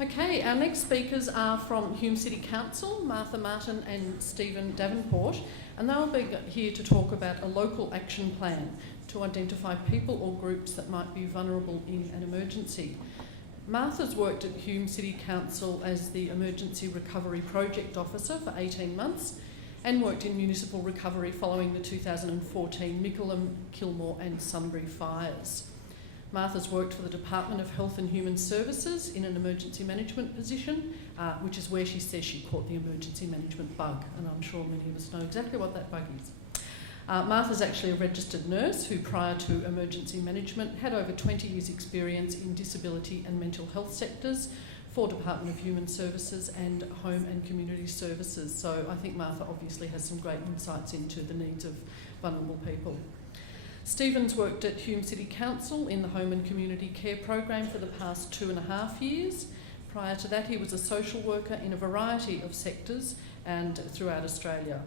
Okay, our next speakers are from Hume City Council, Martha Martin and Stephen Davenport, and they'll be here to talk about a local action plan to identify people or groups that might be vulnerable in an emergency. Martha's worked at Hume City Council as the Emergency Recovery Project Officer for 18 months and worked in municipal recovery following the 2014 Mickleham, Kilmore and Sunbury fires. Martha's worked for the Department of Health and Human Services in an emergency management position, which is where she says she caught the emergency management bug, and I'm sure many of us know exactly what that bug is. Martha's actually a registered nurse who, prior to emergency management, had over 20 years' experience in disability and mental health sectors for Department of Human Services and Home and Community Services. So I think Martha obviously has some great insights into the needs of vulnerable people. Stephen's worked at Hume City Council in the Home and Community Care program for the past 2.5 years. Prior to that, he was a social worker in a variety of sectors and throughout Australia.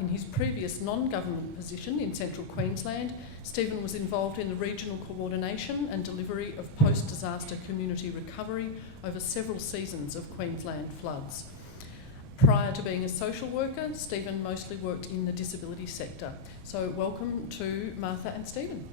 In his previous non-government position in Central Queensland, Stephen was involved in the regional coordination and delivery of post-disaster community recovery over several seasons of Queensland floods. Prior to being a social worker, Stephen mostly worked in the disability sector. So welcome to Martha and Stephen.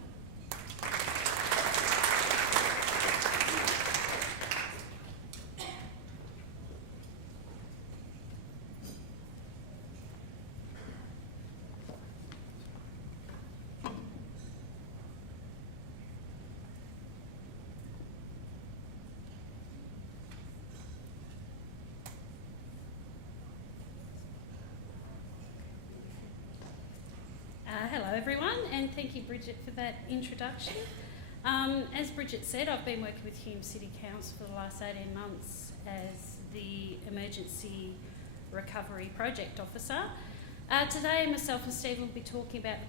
Hello everyone, and thank you Bridget for that introduction. As Bridget said, I've been working with Hume City Council for the last 18 months as the Emergency Recovery Project Officer. Today myself and Steve will be talking about the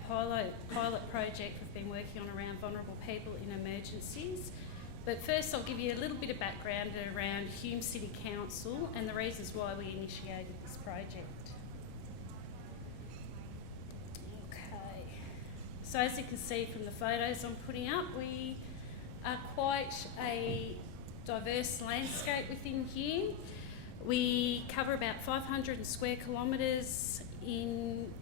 pilot project we've been working on around vulnerable people in emergencies. But first I'll give you a little bit of background around Hume City Council and the reasons why we initiated this project. So as you can see from the photos I'm putting up, we are quite a diverse landscape within Hume. We cover about 500 square kilometres in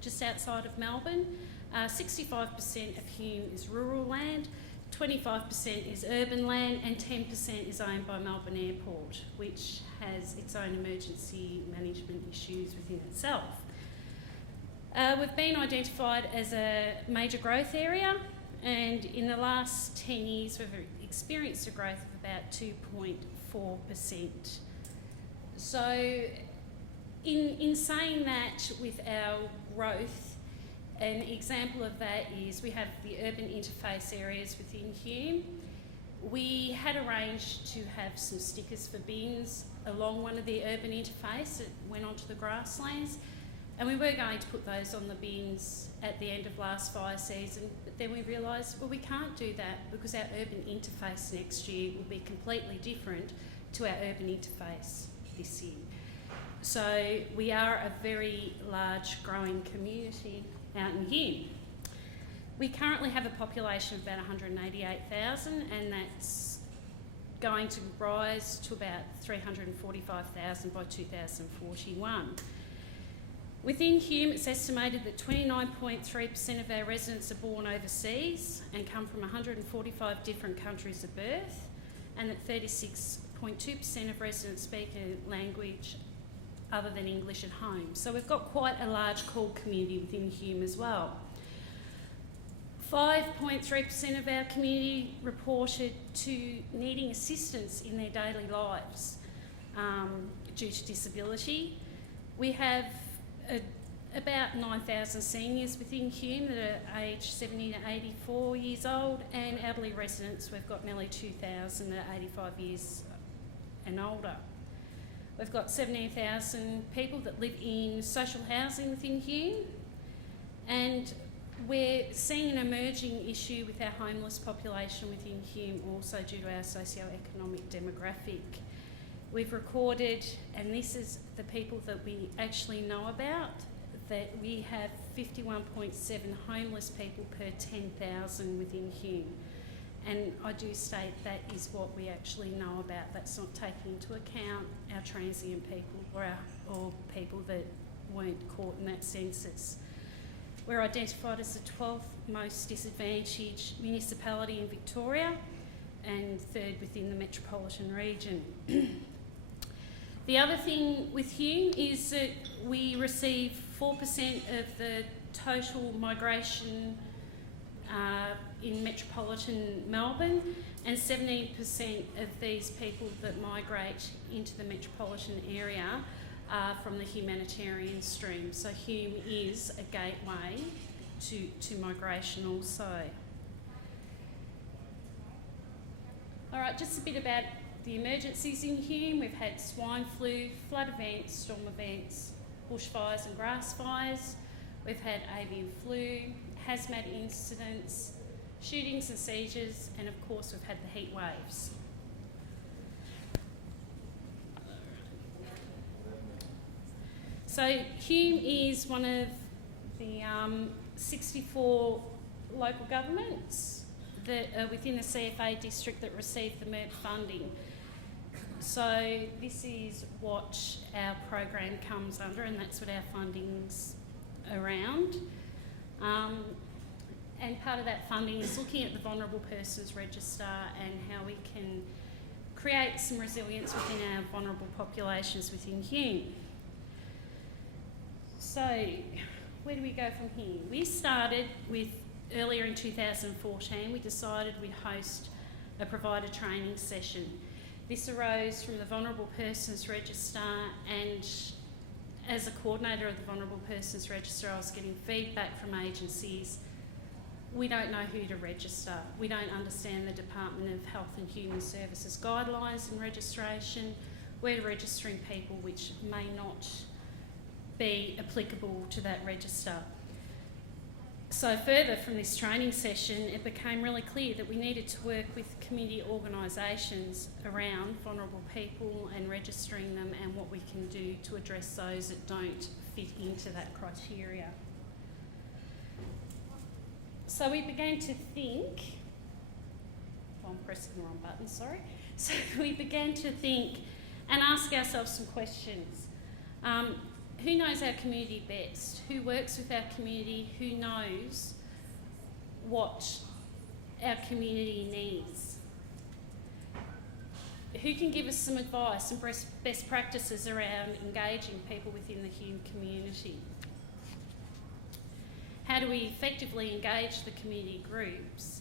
just outside of Melbourne. 65% of Hume is rural land, 25% is urban land, and 10% is owned by Melbourne Airport, which has its own emergency management issues within itself. We've been identified as a major growth area, and in the last 10 years we've experienced a growth of about 2.4%. So in saying that, with our growth, an example of that is we have the urban interface areas within Hume. We had arranged to have some stickers for bins along one of the urban interface that went onto the grasslands. And we were going to put those on the bins at the end of last fire season, but then we realised, well, we can't do that because our urban interface next year will be completely different to our urban interface this year. So we are a very large growing community out in Hume. We currently have a population of about 188,000, and that's going to rise to about 345,000 by 2041. Within Hume, it's estimated that 29.3% of our residents are born overseas and come from 145 different countries of birth, and that 36.2% of residents speak a language other than English at home. So we've got quite a large core community within Hume as well. 5.3% of our community reported to needing assistance in their daily lives due to disability. We have about 9,000 seniors within Hume that are aged 70 to 84 years old, and elderly residents, we've got nearly 2,000 that are 85 years and older. We've got 17,000 people that live in social housing within Hume, and we're seeing an emerging issue with our homeless population within Hume, also due to our socio-economic demographic. We've recorded, and this is the people that we actually know about, that we have 51.7 homeless people per 10,000 within Hume. And I do state that is what we actually know about. That's not taking into account our transient people or people that weren't caught in that census. We're identified as the 12th most disadvantaged municipality in Victoria and third within the metropolitan region. The other thing with Hume is that we receive 4% of the total migration in metropolitan Melbourne, and 17% of these people that migrate into the metropolitan area are from the humanitarian stream. So Hume is a gateway to migration also. All right, just a bit about the emergencies in Hume. We've had swine flu, flood events, storm events, bushfires and grass fires. We've had avian flu, hazmat incidents, shootings and seizures, and of course we've had the heat waves. So Hume is one of the 64 local governments that are within the CFA district that receive the MERP funding. So this is what our program comes under, and that's what our funding's around. And part of that funding is looking at the Vulnerable Persons Register and how we can create some resilience within our vulnerable populations within Hume. So where do we go from here? We started with, earlier in 2014, we decided we'd host a provider training session. This arose from the Vulnerable Persons Register, and as a coordinator of the Vulnerable Persons Register, I was getting feedback from agencies. We don't know who to register. We don't understand the Department of Health and Human Services guidelines in registration. We're registering people which may not be applicable to that register. So further from this training session, it became really clear that we needed to work with community organisations around vulnerable people and registering them, and what we can do to address those that don't fit into that criteria. So we began to think, I'm pressing the wrong button, sorry. So we began to think and ask ourselves some questions. Who knows our community best? Who works with our community? Who knows what our community needs? Who can give us some advice and best practices around engaging people within the Hume community? How do we effectively engage the community groups?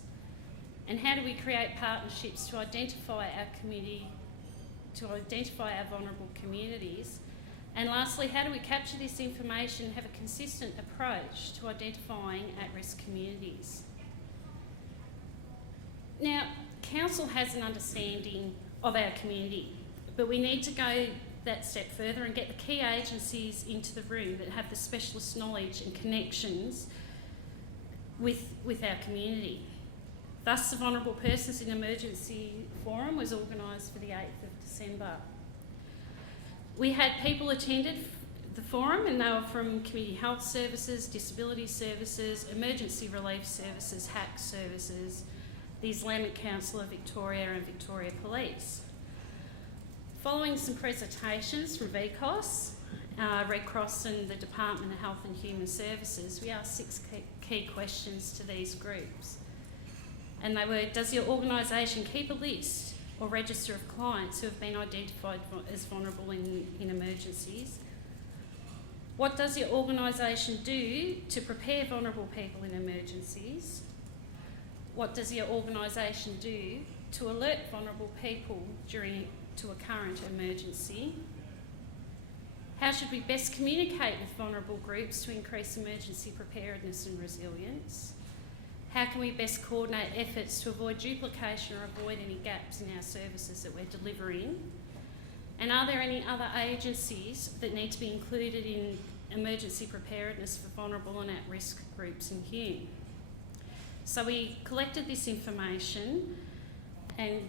And how do we create partnerships to identify our community, to identify our vulnerable communities? And lastly, how do we capture this information and have a consistent approach to identifying at-risk communities? Now, Council has an understanding of our community, but we need to go that step further and get the key agencies into the room that have the specialist knowledge and connections with our community. Thus, the Vulnerable Persons in Emergency Forum was organised for the 8th of December. We had people attended the forum, and they were from Community Health Services, Disability Services, Emergency Relief Services, HAC Services, the Islamic Council of Victoria and Victoria Police. Following some presentations from VCOSS, Red Cross and the Department of Health and Human Services, we asked 6 key questions to these groups. And they were, does your organisation keep a list or register of clients who have been identified as vulnerable in emergencies? What does your organisation do to prepare vulnerable people in emergencies? What does your organisation do to alert vulnerable people to a current emergency? How should we best communicate with vulnerable groups to increase emergency preparedness and resilience? How can we best coordinate efforts to avoid duplication or avoid any gaps in our services that we're delivering? And are there any other agencies that need to be included in emergency preparedness for vulnerable and at-risk groups in Hume? So we collected this information and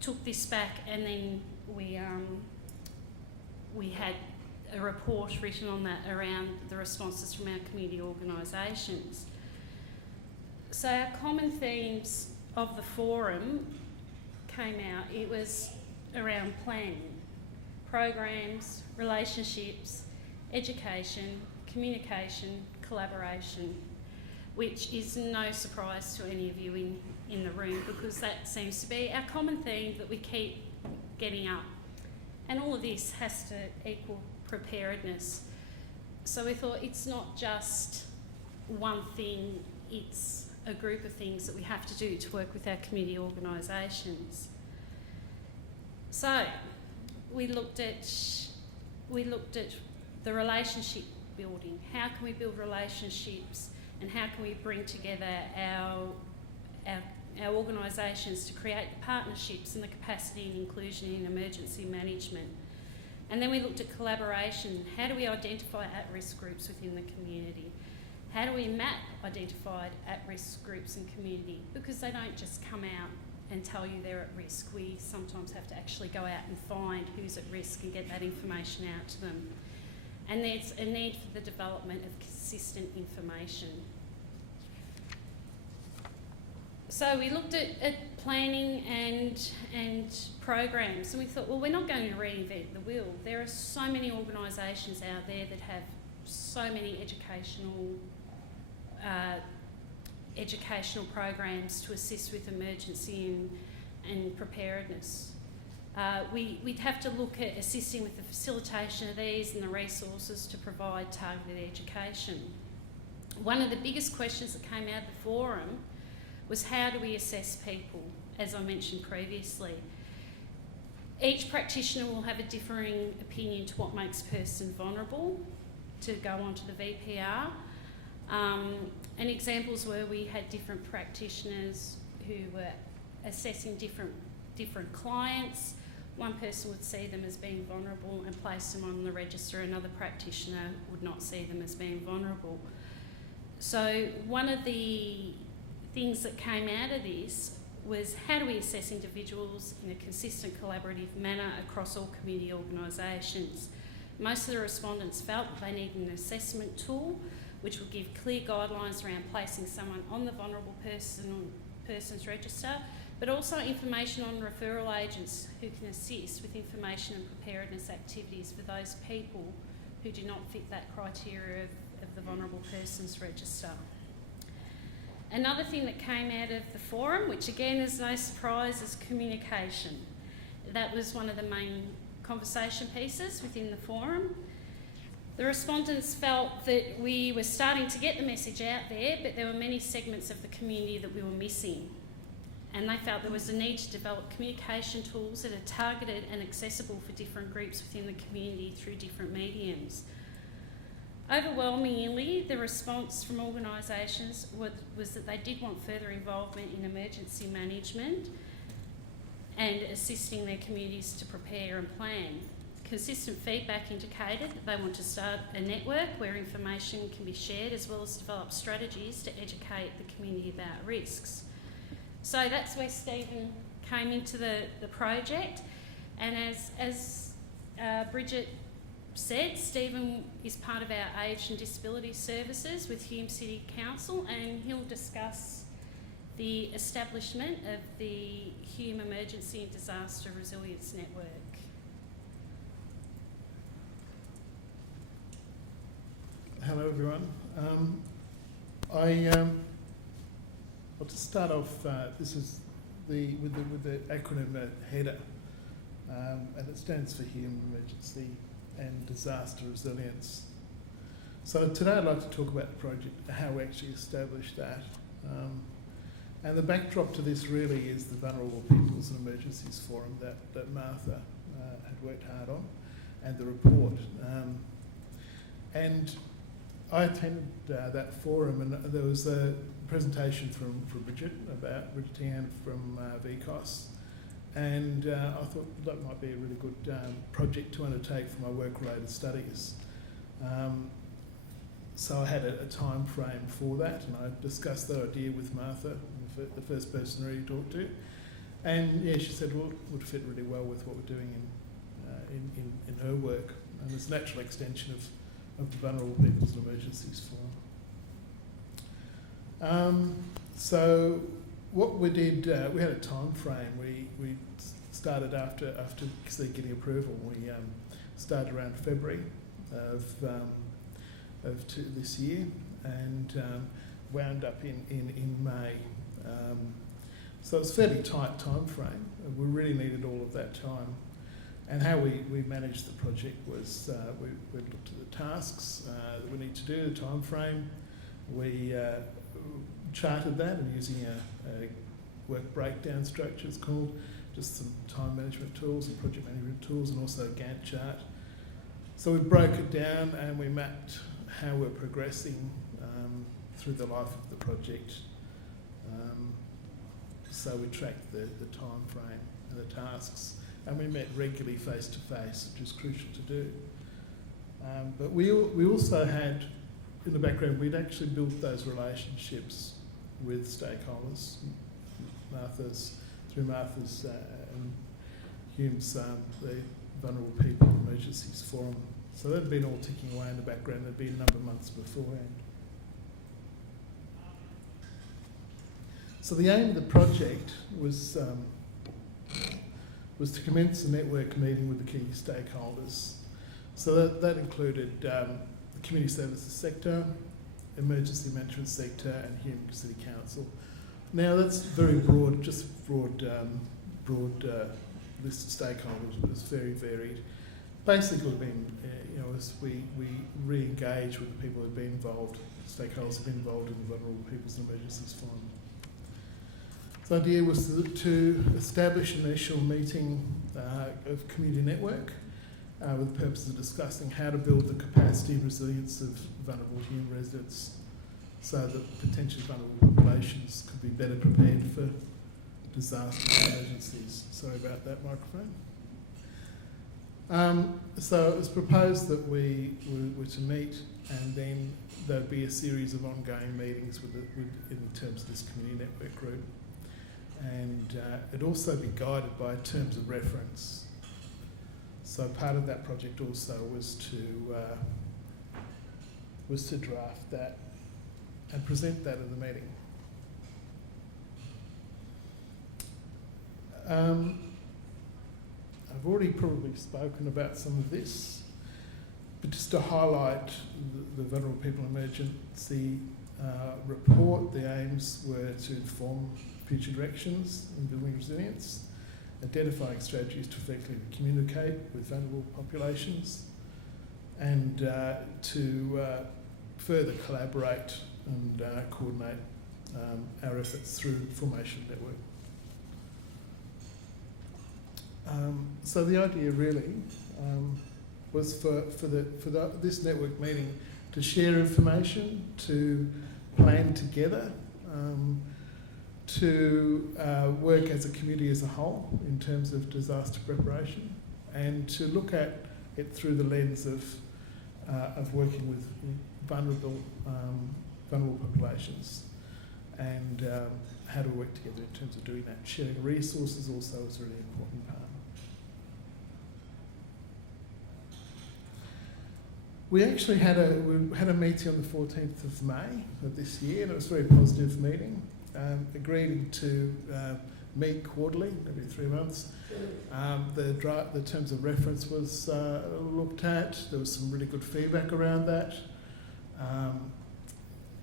took this back, and then we had a report written on that around the responses from our community organisations. So our common themes of the forum came out, it was around planning, programs, relationships, education, communication, collaboration, which is no surprise to any of you in the room, because that seems to be our common theme that we keep getting up. And all of this has to equal preparedness. So we thought it's not just one thing, it's a group of things that we have to do to work with our community organisations. So we looked at the relationship building. How can we build relationships, and how can we bring together our organisations to create the partnerships and the capacity and inclusion in emergency management? And then we looked at collaboration. How do we identify at-risk groups within the community? How do we map identified at-risk groups in community? Because they don't just come out and tell you they're at risk. We sometimes have to actually go out and find who's at risk and get that information out to them. And there's a need for the development of consistent information. So we looked at planning and programs, and we thought, well, we're not going to reinvent the wheel. There are so many organisations out there that have so many educational programs to assist with emergency and preparedness. We'd have to look at assisting with the facilitation of these and the resources to provide targeted education. One of the biggest questions that came out of the forum was, how do we assess people, as I mentioned previously. Each practitioner will have a differing opinion to what makes a person vulnerable to go onto the VPR. And examples were, we had different practitioners who were assessing different clients. One person would see them as being vulnerable and place them on the register. Another practitioner would not see them as being vulnerable. So one of the things that came out of this was, how do we assess individuals in a consistent collaborative manner across all community organisations? Most of the respondents felt that they needed an assessment tool which would give clear guidelines around placing someone on the vulnerable person's register, but also information on referral agents who can assist with information and preparedness activities for those people who do not fit that criteria of the vulnerable person's register. Another thing that came out of the forum, which again is no surprise, is communication. That was one of the main conversation pieces within the forum. The respondents felt that we were starting to get the message out there, but there were many segments of the community that we were missing. And they felt there was a need to develop communication tools that are targeted and accessible for different groups within the community through different mediums. Overwhelmingly, the response from organisations was that they did want further involvement in emergency management and assisting their communities to prepare and plan. Consistent feedback indicated that they want to start a network where information can be shared, as well as develop strategies to educate the community about risks. So that's where Stephen came into the project, and as Bridget said, Stephen is part of our Aged and Disability Services with Hume City Council, and he'll discuss the establishment of the Hume Emergency and Disaster Resilience Network. Hello everyone. I'll just start off. This is with the acronym HEDA, and it stands for Human Emergency and Disaster Resilience. So today I'd like to talk about the project, how we actually established that, and the backdrop to this really is the Vulnerable Peoples and Emergencies Forum that Martha had worked hard on, and the report. And I attended that forum, and there was a presentation from Bridget Ann from VCOSS, and I thought that might be a really good project to undertake for my work-related studies. So I had a time frame for that, and I discussed the idea with Martha, the first person I really talked to, and yeah, she said, well, it would fit really well with what we're doing in her work, and it's a natural extension of the Vulnerable Peoples and Emergencies Forum. So what we did, we had a time frame. We started after getting approval. We started around February of this year, and wound up in May. So it's a fairly tight time frame. We really needed all of that time. And how we managed the project was we looked at the tasks that we need to do, the time frame. We charted that and using a work breakdown structure, it's called, just some time management tools and project management tools, and also a Gantt chart. So we broke it down and we mapped how we're progressing through the life of the project. So we tracked the time frame and the tasks, and we met regularly face to face, which is crucial to do. But we also had, in the background, we'd actually built those relationships with stakeholders, through Martha's and Hume's, the Vulnerable People Emergencies Forum. So that had been all ticking away in the background. There'd been a number of months beforehand. So the aim of the project was to commence a network meeting with the key stakeholders. So that included the community services sector, emergency management sector, and Hume City Council. Now that's very broad, just broad list of stakeholders, but it's very varied. Basically, as we re-engage with the people who've been involved, stakeholders have been involved in the Vulnerable Peoples and Emergencies Forum. So the idea was to establish an initial meeting of community network with the purpose of discussing how to build the capacity and resilience of vulnerable human residents so that potentially vulnerable populations could be better prepared for disaster emergencies. Sorry about that microphone. So it was proposed that we were to meet, and then there'd be a series of ongoing meetings in terms of this community network group. And it'd also be guided by terms of reference. So part of that project also was to draft that and present that at the meeting. I've already probably spoken about some of this, but just to highlight the Vulnerable People Emergency report, the aims were to inform future directions in building resilience, identifying strategies to effectively communicate with vulnerable populations, and to further collaborate and coordinate our efforts through formation of network. So the idea really was for this network meeting to share information, to plan together, to work as a community as a whole in terms of disaster preparation, and to look at it through the lens of working with vulnerable populations, and how to work together in terms of doing that. Sharing resources also is a really important part. We actually had a meeting on the 14th of May of this year, and it was a very positive meeting. Agreed to meet quarterly, every 3 months. The terms of reference was looked at. There was some really good feedback around that.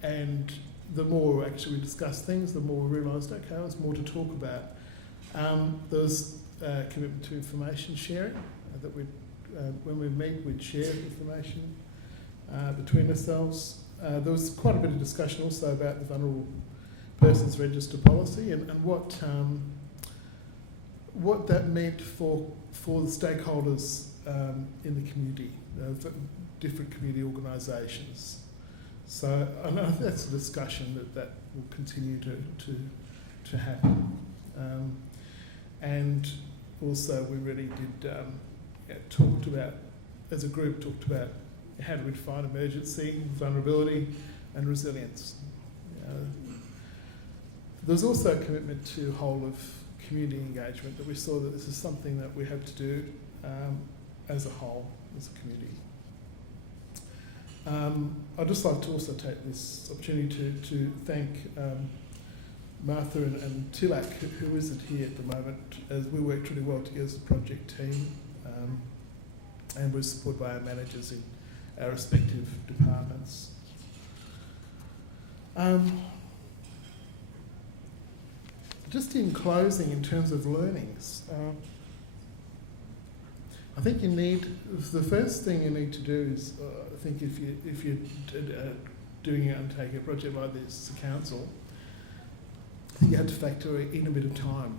And the more actually we discussed things, the more we realised, okay, there's more to talk about. There was a commitment to information sharing, that when we meet, we'd share information between ourselves. There was quite a bit of discussion also about the Vulnerable Persons Register policy and what that meant for the stakeholders in the community, different community organisations. So I know that's a discussion that will continue to happen. And also we really did talked about, as a group, talked about how do we define emergency, vulnerability and resilience. There's also a commitment to whole of community engagement, that we saw that this is something that we have to do as a whole, as a community. I'd just like to also take this opportunity to thank Martha and Tilak, who isn't here at the moment, as we worked really well together as a project team, and we're supported by our managers in our respective departments. Just in closing, in terms of learnings, I think the first thing you need to do is, I think if you're undertaking a project like this as a council, I think you have to factor in a bit of time,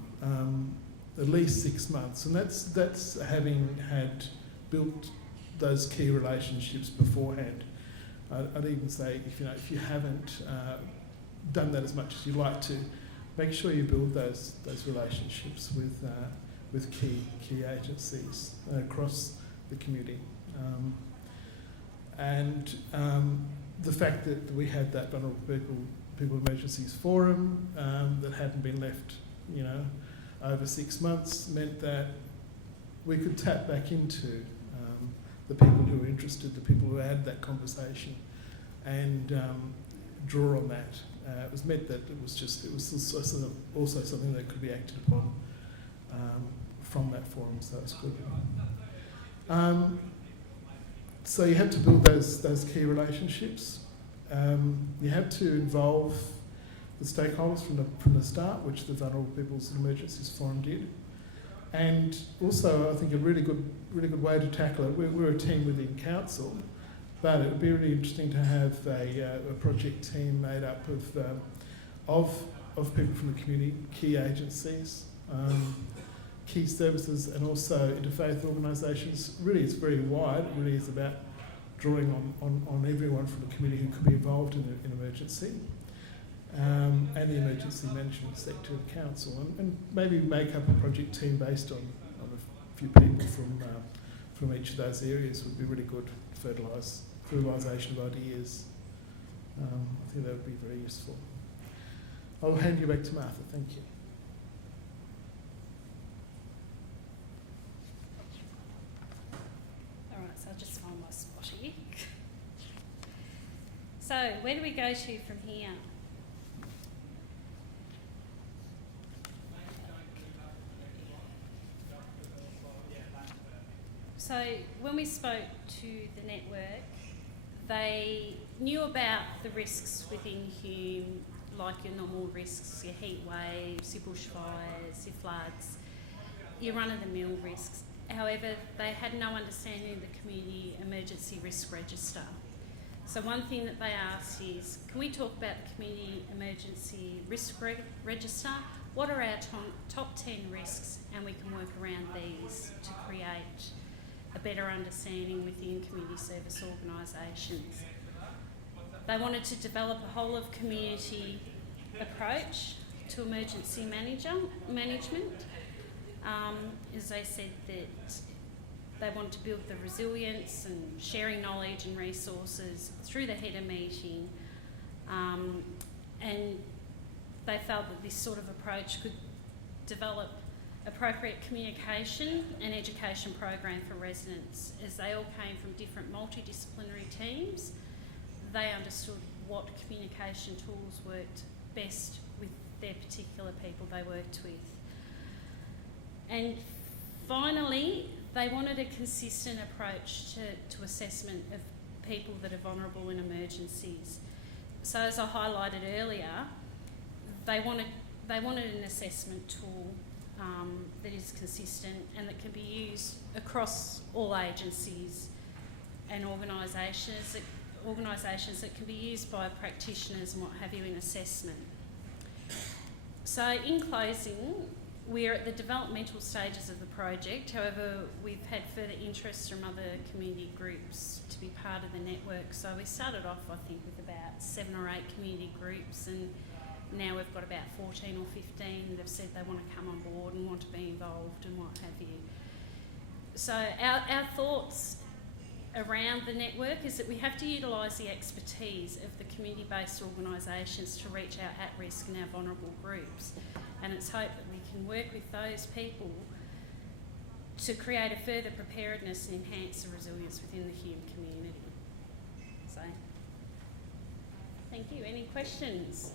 at least 6 months, and that's having built those key relationships beforehand. I'd even say if you haven't done that as much as you'd like to, make sure you build those relationships with key agencies across the community, and the fact that we had that Vulnerable People Emergencies Forum that hadn't been left, over 6 months meant that we could tap back into the people who were interested, the people who had that conversation, and draw on that. It was meant that it was also something that could be acted upon from that forum, so it's good. So you have to build those key relationships. You have to involve the stakeholders from the start, which the Vulnerable People's Emergencies Forum did. And also, I think a really good way to tackle it. We're a team within council, but it would be really interesting to have a project team made up of people from the community, key agencies, key services, and also interfaith organisations. Really, it's very wide. It really is about drawing on everyone from the community who could be involved in an emergency, and the emergency management sector of the council, and maybe make up a project team based on a few people from each of those areas would be really good fertilisation of ideas. I think that would be very useful. I'll hand you back to Martha. Thank you. All right, so I'll just find my spot here. So, where do we go to from here? So, when we spoke to the network, they knew about the risks within Hume, like your normal risks, your heat waves, your bushfires, your floods, your run-of-the-mill risks. However, they had no understanding of the Community Emergency Risk Register. So one thing that they asked is, can we talk about the Community Emergency Risk Register? What are our top 10 risks, and we can work around these to create a better understanding within community service organisations. They wanted to develop a whole of community approach to emergency management. As they said, that they want to build the resilience and sharing knowledge and resources through the header meeting, and they felt that this sort of approach could develop appropriate communication and education program for residents. As they all came from different multidisciplinary teams, they understood what communication tools worked best with their particular people they worked with. And finally, they wanted a consistent approach to assessment of people that are vulnerable in emergencies. So as I highlighted earlier, they wanted an assessment tool that is consistent and that can be used across all agencies and organisations that can be used by practitioners and what have you in assessment. So in closing, we're at the developmental stages of the project. However, we've had further interest from other community groups to be part of the network. So we started off, I think, with about 7 or 8 community groups, and now we've got about 14 or 15 that have said they want to come on board and want to be involved and what have you. So our thoughts around the network is that we have to utilise the expertise of the community-based organisations to reach our at-risk and our vulnerable groups. And it's hoped that we can work with those people to create a further preparedness and enhance the resilience within the Hume community. So, thank you. Any questions?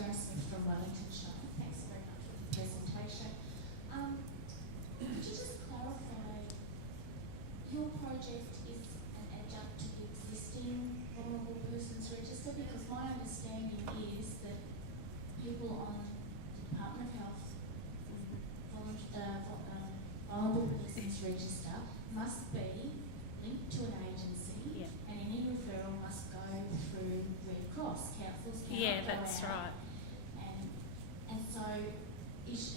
Sharon Smith from Wellingtonshire. Thanks very much for the presentation. Could you just clarify, your project is an adjunct to the existing Vulnerable Persons Register? Because my understanding is that people on the Department of Health Vulnerable Persons Register must be linked to an agency, and any referral must go through VCOSS. Councils cannot Yeah, go that's out. right. And so is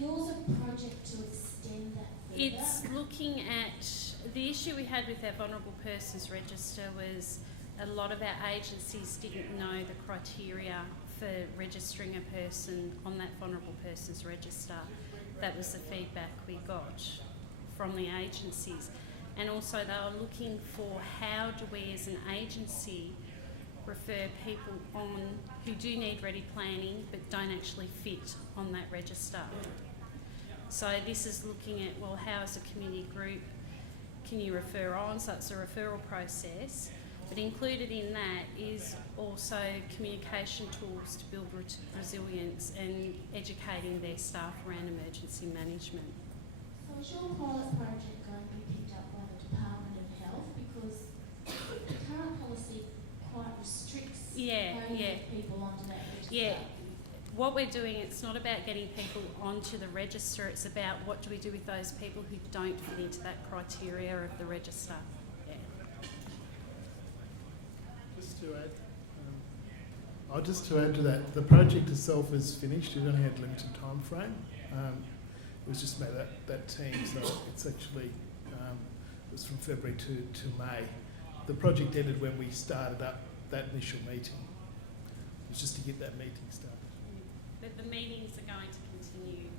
yours a project to extend that further? It's looking at the issue we had with our Vulnerable Persons Register was a lot of our agencies didn't know the criteria for registering a person on that Vulnerable Persons Register. That was the feedback we got from the agencies. And also they were looking for how do we as an agency refer people on who do need ready planning but don't actually fit on that register. So this is looking at, well, how as a community group can you refer on? So it's a referral process, but included in that is also communication tools to build resilience and educating their staff around emergency management. So is your pilot project going to be picked up by the Department of Health? Because the current policy quite restricts how you get people onto that register. Yeah. What we're doing, it's not about getting people onto the register, it's about what do we do with those people who don't fit into that criteria of the register. Yeah. Just to add to that, the project itself is finished. It only had a limited time frame. It was just made that team, so it's actually it was from February to May. The project ended when we started up that initial meeting. It was just to get that meeting started. But the meetings are going to continue.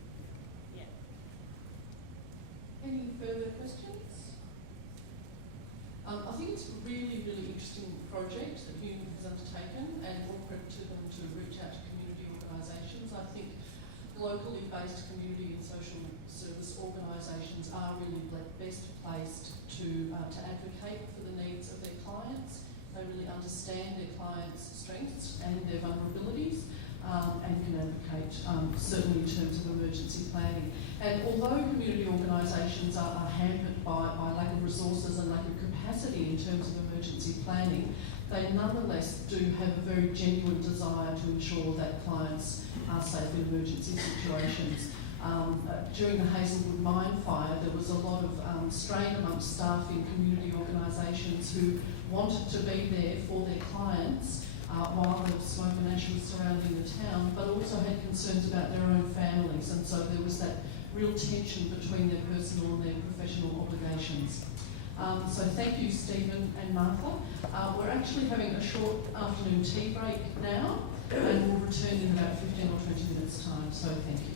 Yeah. Any further questions? I think it's a really, really interesting project that Hume has undertaken, and all credit to them to reach out to community organisations. I think locally based community and social service organisations are really best placed to advocate for the needs of their clients. They really understand their clients' strengths and their vulnerabilities, and can advocate certainly in terms of emergency planning. And although community organisations are hampered by lack of resources and lack of capacity in terms of emergency planning, they nonetheless do have a very genuine desire to ensure that clients are safe in emergency situations. During the Hazelwood mine fire, there was a lot of strain amongst staff in community organisations who wanted to be there for their clients while the smoke and ash was surrounding the town, but also had concerns about their own families, and so there was that real tension between their personal and their professional obligations. So thank you, Stephen and Martha. We're actually having a short afternoon tea break now, and we'll return in about 15 or 20 minutes' time, so thank you.